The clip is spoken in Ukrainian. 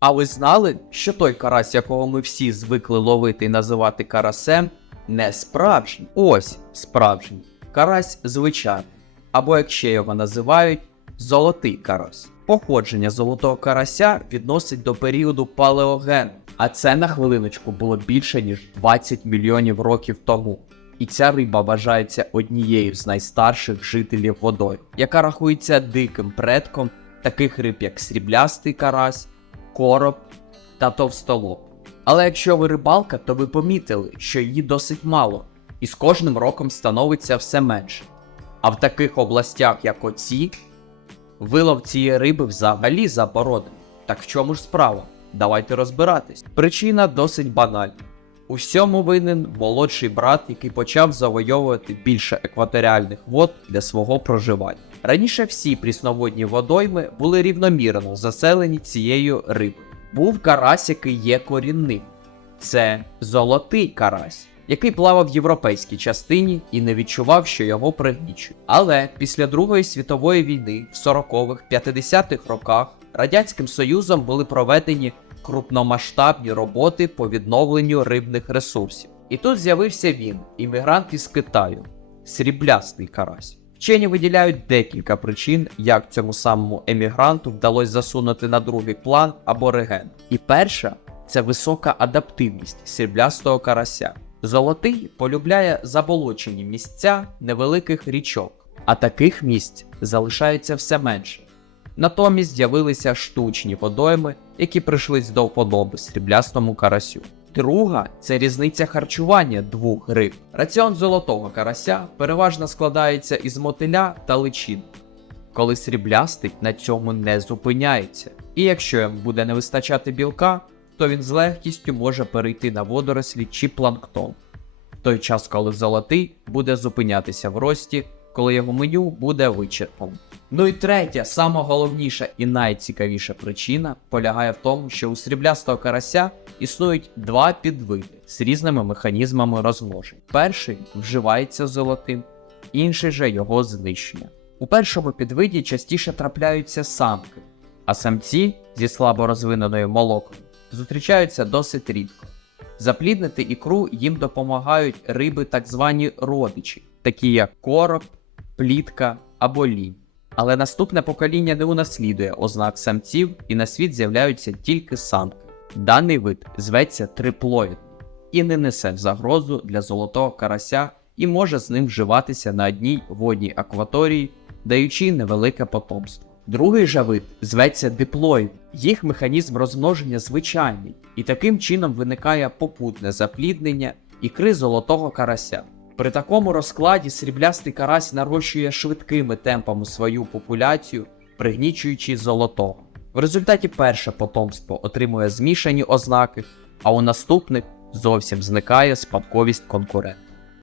А ви знали, що той карась, якого ми всі звикли ловити і називати карасем, не справжній? Ось справжній. Карась звичайний. Або як ще його називають, золотий карась. Походження золотого карася відносить до періоду палеогену, а це на хвилиночку було більше ніж 20 мільйонів років тому. І ця риба вважається однією з найстарших жителів водою, яка рахується диким предком таких риб, як сріблястий карась, короб та товстолоб. Але якщо ви рибалка, то ви помітили, що її досить мало, і з кожним роком становиться все менше. А в таких областях, як оці, вилов цієї риби взагалі заборонений. Так в чому ж справа? Давайте розбиратись. Причина досить банальна. У всьому винен молодший брат, який почав завойовувати більше екваторіальних вод для свого проживання. Раніше всі прісноводні водойми були рівномірно заселені цією рибою. Був карась, який є корінним. Це золотий карась, який плавав в європейській частині і не відчував, що його пригнічують. Але після Другої світової війни в 40-х, 50-х роках Радянським Союзом були проведені крупномасштабні роботи по відновленню рибних ресурсів. І тут з'явився він, іммігрант із Китаю, сріблястий карась. Вчені виділяють декілька причин, як цьому самому емігранту вдалося засунути на другий план або реген. І перша це висока адаптивність сріблястого карася. Золотий полюбляє заболочені місця невеликих річок, а таких місць залишається все менше. Натомість з'явилися штучні водойми, які прийшлись до вподоби сріблястому карасю. Друга це різниця харчування двох риб. Раціон золотого карася переважно складається із мотиля та личин, коли сріблястий на цьому не зупиняється. І якщо йому буде не вистачати білка, то він з легкістю може перейти на водорослі чи планктон. В той час, коли золотий буде зупинятися в рості, коли його меню буде вичерпано. Ну і третя, сама головніша і найцікавіша причина полягає в тому, що у сріблястого карася існують два підвиди з різними механізмами розмножень. Перший вживається золотим, інший же його знищення. У першому підвиді частіше трапляються самки, а самці зі слабо розвиненою молокою зустрічаються досить рідко. Запліднити ікру їм допомагають риби так звані родичі, такі як короб, плітка або лінь. Але наступне покоління не унаслідує ознак самців і на світ з'являються тільки самки. Даний вид зветься триплоїдний і не несе загрозу для золотого карася і може з ним вживатися на одній водній акваторії, даючи невелике потомство. Другий же вид зветься диплоїд. Їх механізм розмноження звичайний, і таким чином виникає попутне запліднення ікри золотого карася. При такому розкладі сріблястий карась нарощує швидкими темпами свою популяцію, пригнічуючи золотого. В результаті перше потомство отримує змішані ознаки, а у наступних зовсім зникає спадковість конкурента.